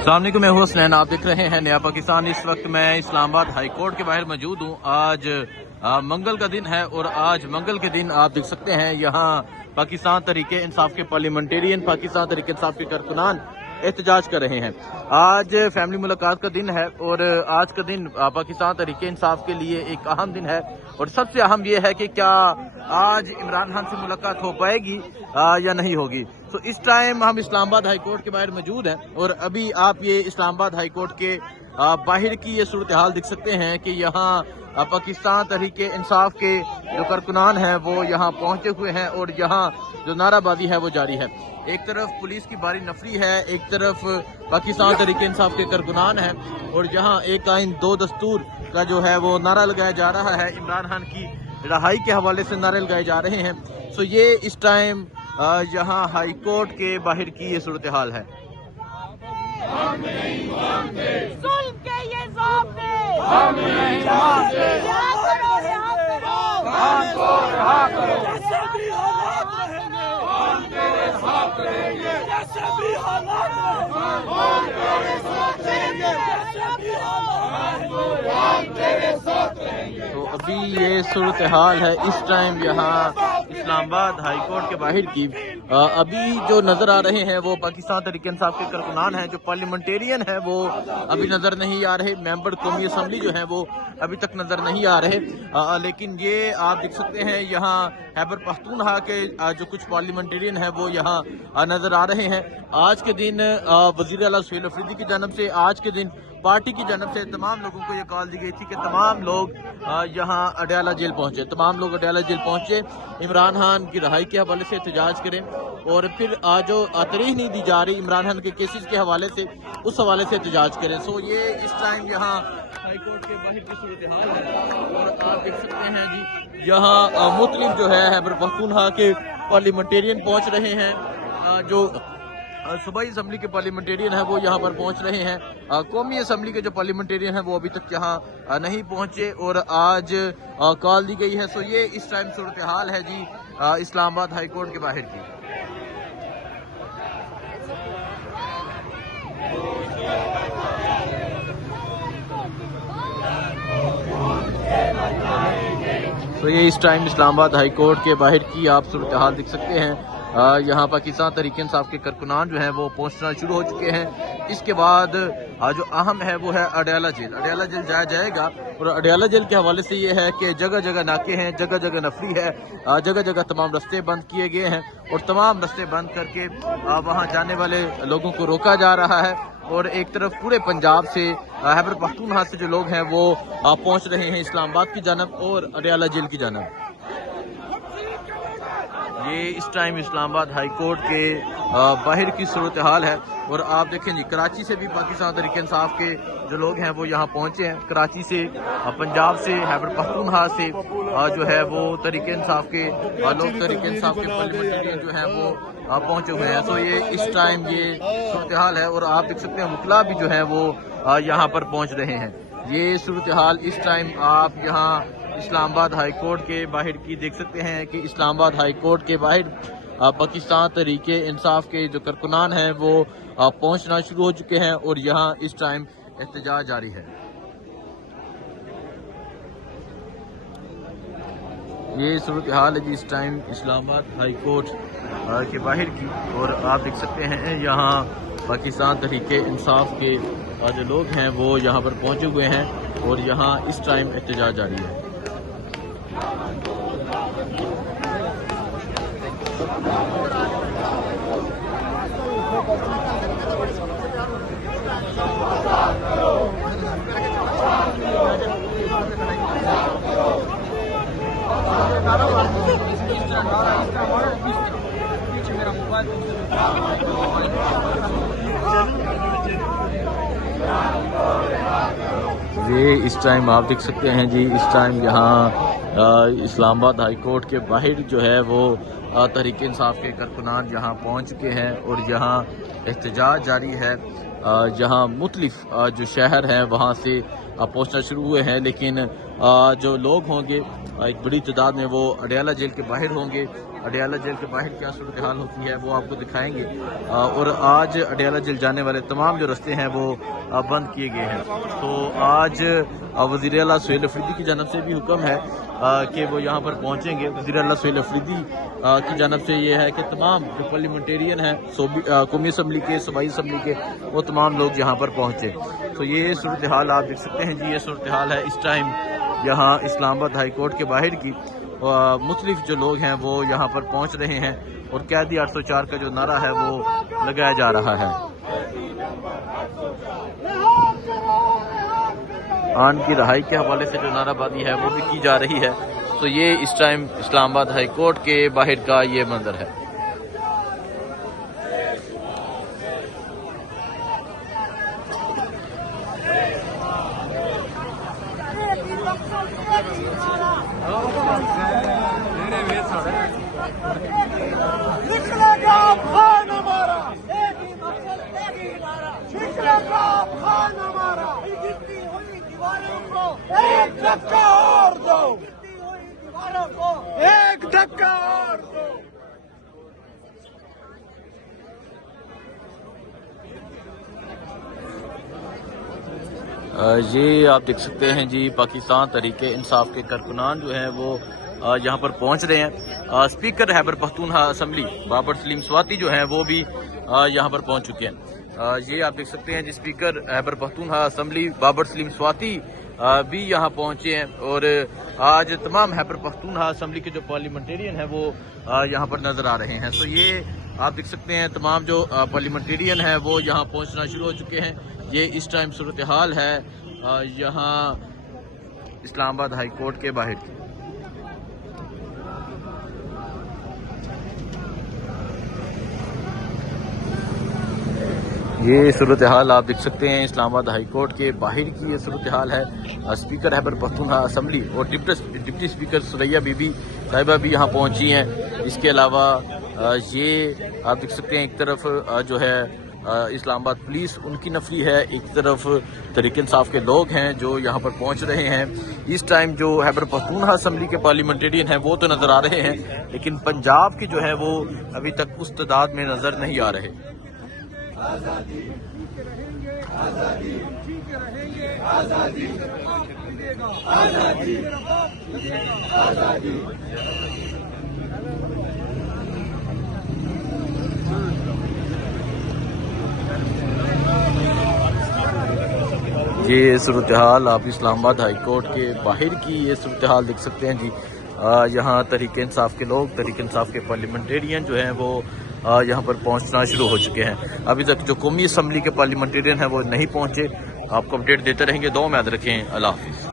सामने को मैं हूँ हुसनैन, आप देख रहे हैं नया पाकिस्तान। इस वक्त मैं इस्लामाबाद हाई कोर्ट के बाहर मौजूद हूँ। आज मंगल का दिन है और आज मंगल के दिन आप देख सकते हैं यहाँ पाकिस्तान तहरीके इंसाफ के पार्लियामेंटेरियन, पाकिस्तान तहरीके इंसाफ के कारकुनान एहतजाज कर रहे हैं। आज फैमिली मुलाकात का दिन है और आज का दिन पाकिस्तान तहरीके इंसाफ के लिए एक अहम दिन है और सबसे अहम यह है कि क्या आज इमरान खान से मुलाकात हो पाएगी या नहीं होगी। तो इस टाइम हम इस्लामाबाद हाई कोर्ट के बाहर मौजूद हैं और अभी आप ये इस्लामाबाद हाई कोर्ट के बाहर की ये सूरत हाल देख सकते हैं कि यहाँ पाकिस्तान तहरीके इंसाफ के जो कारकुनान हैं वो यहाँ पहुंचे हुए हैं और यहाँ जो नाराबाजी है वो जारी है। एक तरफ पुलिस की बारी नफरी है, एक तरफ पाकिस्तान तहरीके इंसाफ के कारकुनान हैं और यहाँ एक आइन दो दस्तूर का जो है वो नारा लगाया जा रहा है। इमरान खान की रिहाई के हवाले से नारे लगाए जा रहे हैं। तो ये इस टाइम यहाँ हाई कोर्ट के बाहर की ये सूरत हाल है। तो अभी ये सूरत हाल है इस टाइम यहाँ इस्लामाबाद हाई कोर्ट के बाहर की। अभी जो नजर आ रहे हैं वो पाकिस्तान तहरीके इंसाफ के कारकुनान हैं, जो पार्लियामेंटेरियन है वो अभी नजर नहीं आ रहे, मेंबर कौमी असम्बली जो है वो अभी तक नजर नहीं आ रहे। लेकिन ये आप देख सकते हैं यहाँ खैबर पख्तूनख्वा के जो कुछ पार्लियामेंटेरियन है वो यहाँ नजर आ रहे हैं। आज के दिन वजीर आला सुहेल अफरीदी की जानब से, आज के दिन पार्टी की जानब से तमाम लोगों को ये कॉल दी गई थी कि तमाम लोग यहाँ अडयाला जेल पहुंचे, तमाम लोग अडयाला जेल पहुंचे, इमरान खान की रिहाई के हवाले से एहतजाज करें और फिर जो तरीख नहीं दी जा रही इमरान खान के केसेस के हवाले से, उस हवाले से एहतजाज करें। सो ये इस टाइम यहाँ हाई कोर्ट के बाहर की सूरत हाल है और आप देख सकते हैं जी यहाँ मुख्तलिफ जो है खैबर पख्तूनख्वा के पार्लियामेंटेरियन पहुँच रहे हैं। जो सूबाई असम्बली के पार्लियामेंटेरियन है वो यहाँ पर पहुँच रहे हैं। कौमी असम्बली के जो पार्लियामेंटेरियन है वो अभी तक यहाँ नहीं पहुँचे और आज कॉल दी गई है। सो ये इस टाइम सूरत हाल है जी इस्लामाबाद हाई कोर्ट के बाहर की। तो ये इस टाइम इस्लामाबाद हाई कोर्ट के बाहर की आप सूरत हाल देख सकते हैं। यहाँ पाकिस्तान तहरीके इंसाफ के कारकुनान जो हैं वो पहुँचना शुरू हो चुके हैं। इसके बाद जो अहम है वो है अडयाला जेल। अडयाला जेल जाया जाएगा और अडयाला जेल के हवाले से ये है कि जगह जगह नाके हैं, जगह जगह नफरी है, जगह जगह तमाम रास्ते बंद किए गए हैं और तमाम रास्ते बंद करके वहाँ जाने वाले लोगों को रोका जा रहा है। और एक तरफ पूरे पंजाब से खैबर पख्तूनख्वा से जो लोग हैं वो पहुँच रहे हैं इस्लामाबाद की जानब और अडयाला जेल की जानब। ये इस टाइम इस्लामाबाद हाई कोर्ट के बाहर की सूरत हाल है और आप देखें जी कराची से भी पाकिस्तान तहरीके इंसाफ के जो लोग हैं वो यहाँ पहुँचे हैं। कराची से, पंजाब से, खैबर पख्तूनख्वा से जो है वो तहरीके इंसाफ के लोग, तहरीके इंसाफ के पार्लियामेंटेरियन जो हैं वो पहुँचे हुए हैं। तो ये इस टाइम ये सूरत हाल है और आप देख सकते हैं वकला भी जो है वो यहाँ पर पहुँच रहे हैं। ये सूरत हाल इस टाइम आप यहाँ इस्लामाबाद हाई कोर्ट के बाहर की देख सकते हैं कि इस्लामाबाद हाई कोर्ट के बाहर पाकिस्तान तहरीके इंसाफ के जो कारकुनान हैं वो पहुंचना शुरू हो चुके हैं और यहाँ इस टाइम एहतजाज जारी है। ये सूरत हाल है जी इस टाइम इस्लामाबाद हाई कोर्ट के बाहर की और आप देख सकते हैं यहाँ पाकिस्तान तहरीके इंसाफ के जो लोग हैं वो यहाँ पर पहुँचे हुए हैं और यहाँ इस टाइम एहतजाज जारी है। ये इस टाइम आप देख सकते हैं जी इस टाइम यहाँ इस्लामाबाद हाई कोर्ट के बाहर जो है वो तहरीके इंसाफ के कारकुनान यहाँ पहुँच चुके हैं और यहाँ एहतजाज जारी है। जहाँ मुख्तलिफ जो शहर हैं वहाँ से पहुँचना शुरू हुए हैं, लेकिन जो लोग होंगे एक बड़ी तादाद में वो अडयाला जेल के बाहर होंगे अडयाला जेल के बाहर क्या सूरत हाल होती है वो आपको दिखाएंगे। और आज अडयाला जेल जाने वाले तमाम जो रास्ते हैं वो बंद किए गए हैं। तो आज वज़ीर आला सुहेल अफरीदी की जानब से भी हुक्म है कि वो यहाँ पर पहुँचेंगे। वज़ीर आला सुहेल अफरीदी की जानब से ये है कि तमाम जो पार्लियामेंटेरियन हैं कौमी असम्बली के, सूबाई असम्बली के, वो तमाम लोग यहाँ पर पहुँचे। तो ये सूरत हाल आप देख सकते हैं जी। ये सूरत हाल है इस टाइम यहाँ इस्लामाबाद हाई कोर्ट के बाहर की। मुख्तलिफ जो लोग हैं वो यहाँ पर पहुँच रहे हैं और कैदी 804 का जो नारा है वो लगाया जा रहा है। आन की रहाई के हवाले से जो नाराबाजी है वो भी की जा रही है। तो ये इस टाइम इस्लामाबाद हाई कोर्ट के बाहर का ये मंजर है। एक धक्का और दो, एक धक्का और दो। ये आप देख सकते हैं जी पाकिस्तान तहरीक इंसाफ के कारकुनान जो हैं वो यहाँ पर पहुँच रहे हैं। स्पीकर खैबर पख्तूनख्वा असम्बली बाबर सलीम स्वाति जो हैं वो भी यहाँ पर पहुँच चुके हैं। ये आप देख सकते हैं जी स्पीकर खैबर पख्तूनख्वा असम्बली बाबर सलीम स्वाति भी यहाँ पहुँचे हैं। और आज तमाम खैबर पख्तूनख्वा असम्बली के जो पार्लियामेंटेरियन हैं वो यहाँ पर नज़र आ रहे हैं। तो ये आप देख सकते हैं तमाम जो पार्लियामेंटेरियन हैं वो यहाँ पहुँचना शुरू हो चुके हैं। ये इस टाइम सूरत हाल है यहाँ इस्लामाबाद हाई कोर्ट के बाहर की। ये सूरत हाल आप देख सकते हैं इस्लामाबाद हाई कोर्ट के बाहर की। ये सूरत हाल है। स्पीकर खैबर पख्तूनख्वा असम्बली और डिप्टी स्पीकर सुरैया बीबी साहिबा भी यहाँ पहुँची हैं। इसके अलावा ये आप देख सकते हैं एक तरफ जो है इस्लामाबाद पुलिस उनकी नफरी है, एक तरफ तहरीक इंसाफ के लोग हैं जो यहाँ पर पहुँच रहे हैं। इस टाइम जो खैबर पख्तूनख्वा असम्बली के पार्लियामेंटेरियन हैं वो तो नज़र आ रहे हैं, लेकिन पंजाब के जो है वो अभी तक उस तादाद में नज़र नहीं आ रहे। आजादी आजादी आजादी आजादी आजादी। ये सूरत हाल आप इस्लामाबाद हाई कोर्ट के बाहर की ये सूरत हाल देख सकते हैं जी। यहाँ तहरीक इंसाफ के लोग, तहरीक इंसाफ के पार्लियामेंटेरियन जो हैं वो यहाँ पर पहुँचना शुरू हो चुके हैं। अभी तक जो कौमी असम्बली के पार्लियामेंटेरियन हैं वो नहीं पहुँचे। आपको अपडेट देते रहेंगे। दुआ में याद रखें। अल्लाह हाफिज़।